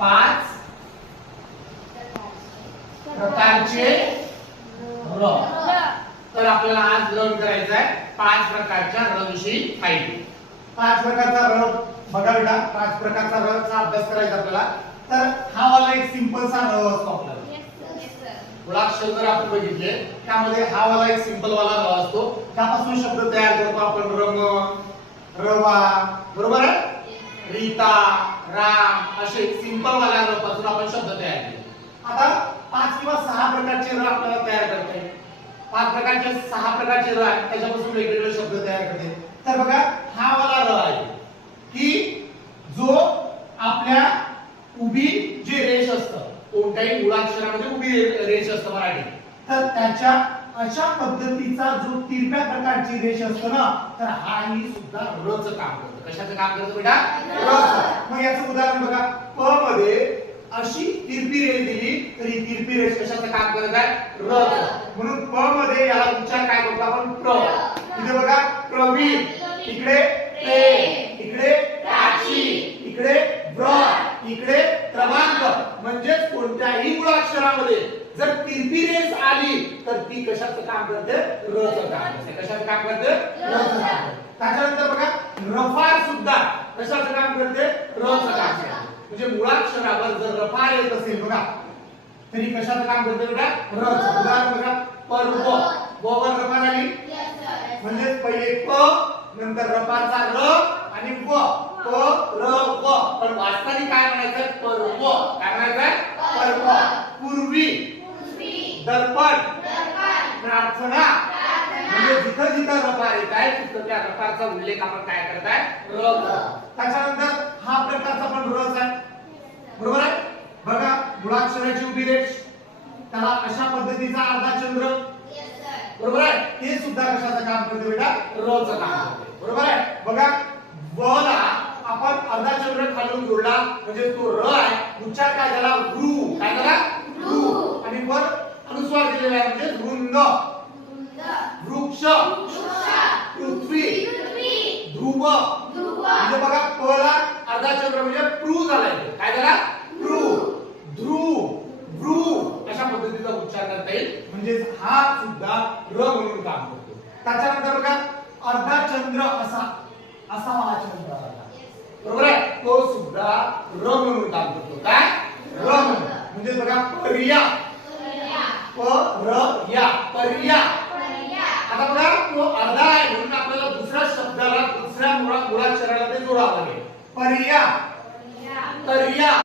5 प्रकारचे र. तर आपल्याला आज लर्न करायचं आहे 5 प्रकारच्या र विषयी माहिती. 5 प्रकारचा र बघा बेटा, 5 प्रकारचा र चा अभ्यास करायचा आपल्याला. तर हा वाला एक सिंपल सा र असतो आपल्याला. मुळाक्षर जर आपण बघितले त्यामध्ये हा वाला एक सिंपल वाला र असतो. त्यापासून शब्द तयार करतो आपण. रम, रवा, बरोबर आहे. रीता, राम असे सिंपल वाल्या र पासून आपण शब्द तयार केले. आता 5 किंवा 6 प्रकारचे र आपल्याला तयार करता येईल. 5 प्रकारचे 6 प्रकारचे र आहेत, त्याच्यापासून वेगवेगळे शब्द तयार करते. तर बघा हा वाला र आहे की जो आपल्या उभी जे रेष असतं, कोणत्याही मुळाक्षरामध्ये उभी रेष असतं मराठी, तर त्याच्या अशा पद्धतीचा जो तिरप्या प्रकारची रेष असतो ना, तर हा ही सुद्धा र चं काम करतो. कशाचं काम करतो बेटा? र चं. मग याचं उदाहरण बघा. प मध्ये अशी तिरपी रेष दिली तर ही तिरपी रेष कशाचं काम करत आहे? र चं. म्हणून प मध्ये याला उच्चार काय करतो आपण? प्र. इथे बघा प्रवीण, इकडे पे, इकडे प्राची, इकडे व्रत, इकडे क्रमांक. म्हणजे कोणत्याही मुळाक्षरामध्ये जर तिरपी रेष आली तर ती कशाचं काम करते? र चं काम करते. कशाचं काम करते? र चं काम करते. त्याच्यानंतर बघा रफार सुद्धा कशाचं काम करते? र चं काम करते. म्हणजे मुळाक्षरावर जर रफार येत असेल बघा तरी कशाचं काम करते बेटा? र चं. उदाहरण बघा पर्व, व वर रफार आली म्हणजे पहिले प, नंतर रफारचा र आणि व, प र व. पण वास्तविक काय म्हणायचं? पर्व. काय म्हणायचं? पर्व. पूर्वी, दर्पण, प्रार्थना. म्हणजे जिथं जिथं रफार येत आहे तिथं त्या रफारचा उल्लेख आपण काय करत आहे? र करतो. त्याच्यानंतर हा प्रकारचा पण रच आहे, बरोबर आहे. बघा मुळाक्षराची उभी रेष, त्याला अशा पद्धतीचा अर्धाचंद्र, बरोबर आहे. हे सुद्धा कशाचं काम करते बेटा? र चं काम करते, बरोबर आहे. बघा व ला आपण अर्धाचंद्र खालून जोडला म्हणजे तो र आहे. उच्चार काय झाला? वृ. काय झाला? वृ. आणि वर अनुस्वार दिलेला आहे म्हणजे वृंद, वृक्ष, पृथ्वी, ध्रुव. म्हणजे बघा प ला अर्धाचंद्र म्हणजे प्रू झालाय. काय झाला? प्रू, ध्रुव, वृ. अशा पद्धतीचा उच्चार करता येईल. म्हणजे हा सुद्धा र म्हणून काम करतो. त्याच्यानंतर बघा अर्धाचंद्र असा हा चंद्र आला, बरोबर आहे. तो सुद्धा र म्हणून काम करतो. काय? र म्हणून. म्हणजे बघा पर्या, प र या, पर्या. आता बघा तो अर्धा आहे म्हणून आपल्याला दुसऱ्या शब्दाला दुसऱ्या मुळाक्षराला ते जोडावं लागेल. पर्या, तर्या.